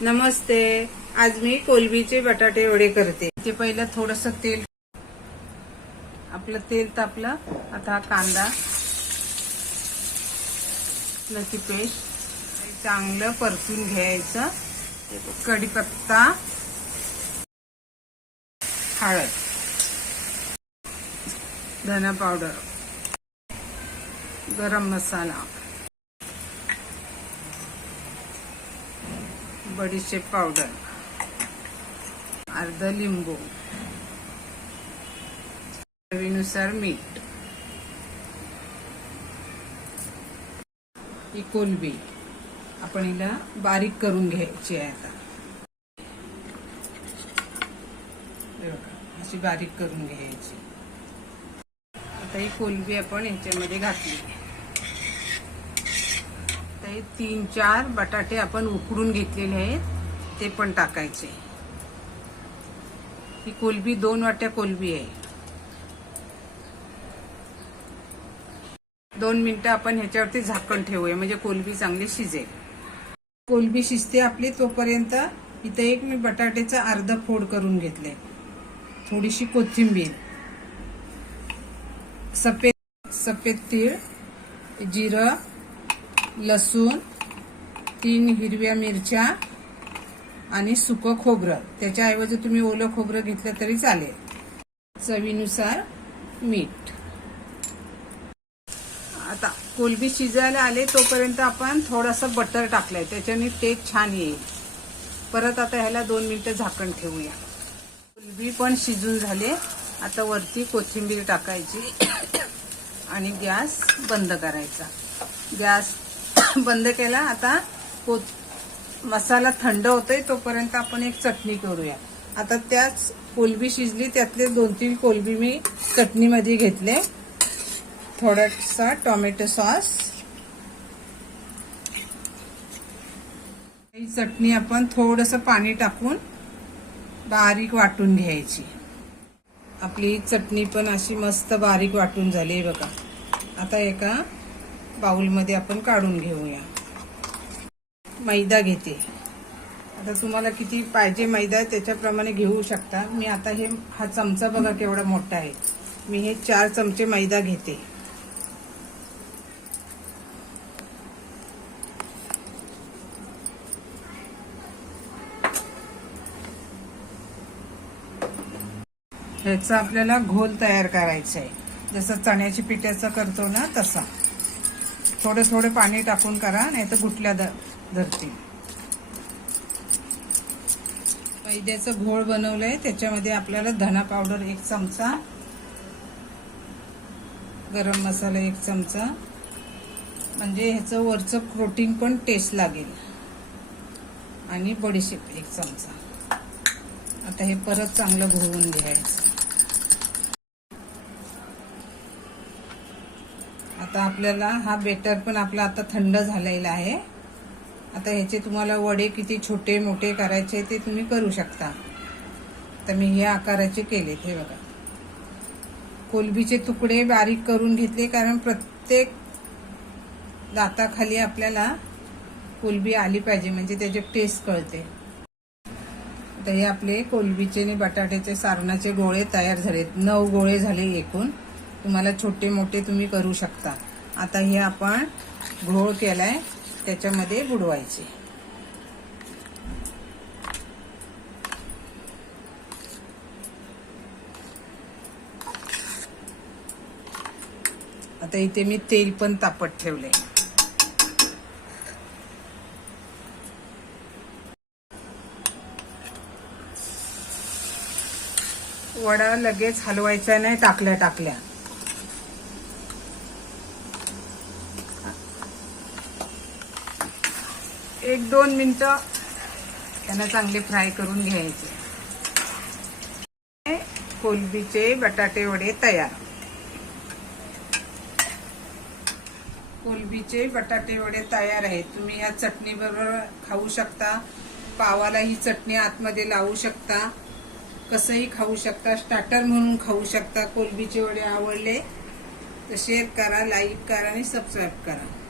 नमस्ते. आज मी कोलबीचे बटाटे वडे करते. ते पहिलं थोडस तेल. आपलं तेल तापलं. आता हा कांदा. लसी पेस्ट. चांगलं परतून घ्यायचं. कढीपत्ता. हळद. धना पावडर. गरम मसाला. बडीशेप पावडर. अर्ध लिंबू. चवीनुसार मीठ. ही कोलबी. आपण हिला बारीक करून घ्यायची आहे आता. अशी बारीक करून घ्यायची. आता ही कोलबी आपण ह्याच्यामध्ये घातली. हे तीन चार बटाटे आपण उकडून घेतलेले आहेत. ते पण टाकायचे. ही कोलबी दोन वाट्या कोलबी आहे. दोन मिनिटं आपण ह्याच्यावरती झाकण ठेवूया. म्हणजे कोलबी चांगली शिजेल. कोलबी शिजते आपली तोपर्यंत इथं एक मी बटाट्याचा अर्ध फोड करून घेतले. थोडीशी कोथिंबीर. सफेद सफेद तीळ जिरं लसूण तीन हिरव्या मिरच्या आणि सुकं खोबरं. त्याच्याऐवजी तुम्ही ओलं खोबरं घेतलं तरी चालेल. चवीनुसार मीठ. आता कोलबी शिजायला आले तोपर्यंत आपण थोडंसं बटर टाकलंय. त्याच्याने टेस्ट छान येईल. परत आता ह्याला दोन मिनिटं झाकण ठेवूया. कोलबी पण शिजून झाले. आता वरती कोथिंबीर टाकायची आणि गॅस बंद करायचा. गॅस बंद केला. आता मसाला थंड होतोय तोपर्यंत आपण एक चटणी करूया. आता त्याच कोलबी शिजली त्यातले दोन तीन कोलबी मी चटणीमध्ये घेतले. थोडासा टोमॅटो सॉस. ही चटणी आपण थोडस पाणी टाकून बारीक वाटून घ्यायची. आपली चटणी पण अशी मस्त बारीक वाटून झाली आहे बघा. आता एका बाउलमध्ये आपण काढून घेऊया. मैदा घेते. आता तुम्हाला किती पाहिजे मैदा त्याच्याप्रमाणे घेऊ शकता. मी आता हे हा चमचा बघा केवढा मोठा आहे. मी हे चार चमचे मैदा घेते. ह्याचा आपल्याला घोल तयार करायचा आहे. जसं चण्याची पिठ्याचं करतो ना तसा. थोडं थोडं पाणी टाकून करा नाही तर गुटल्या धरतील. मैद्याचं घोळ बनवलंय त्याच्यामध्ये आपल्याला धना पावडर एक चमचा गरम मसाला एक चमचा म्हणजे ह्याचं वरचं प्रोटीन पण टेस्ट लागेल. आणि बडीशेप एक चमचा. आता हे परत चांगलं घोळून घ्यायचं. आता आपल्याला हा बेटर पण आपला आता थंड झालेला आहे. आता ह्याचे तुम्हाला वडे किती छोटे मोठे करायचे ते तुम्ही करू शकता. तर मी हे आकाराचे केलेत हे बघा. कोलबीचे तुकडे बारीक करून घेतले कारण प्रत्येक दाताखाली आपल्याला कोलबी आली पाहिजे म्हणजे त्याचे टेस्ट कळते. तर हे आपले कोलबीचे आणि बटाट्याचे सारणाचे गोळे तयार झालेत. नऊ गोळे झाले एकूण. तुम्हाला छोटे मोठे तुम्ही करू शकता. आता हे आपण घोळ केलाय त्याच्यामध्ये बुडवायचे. आता इथे मी तेल पण तापत ठेवले वडा लगेच हलवायचा नाही टाकल्या टाकल्या एक दोन मिनटं त्यांना चांगले फ्राय करून घ्यायचे. कोलबीचे बटाटे वडे तयार. कोलबीचे बटाटे वडे तयार आहेत. तुम्ही या चटणी बरोबर खाऊ शकता. पावाला ही चटणी आतमध्ये लावू शकता. कसंही खाऊ शकता. स्टार्टर म्हणून खाऊ शकता. कोलबीचे वडे आवडले तर शेअर करा लाईक करा आणि सबस्क्राईब करा.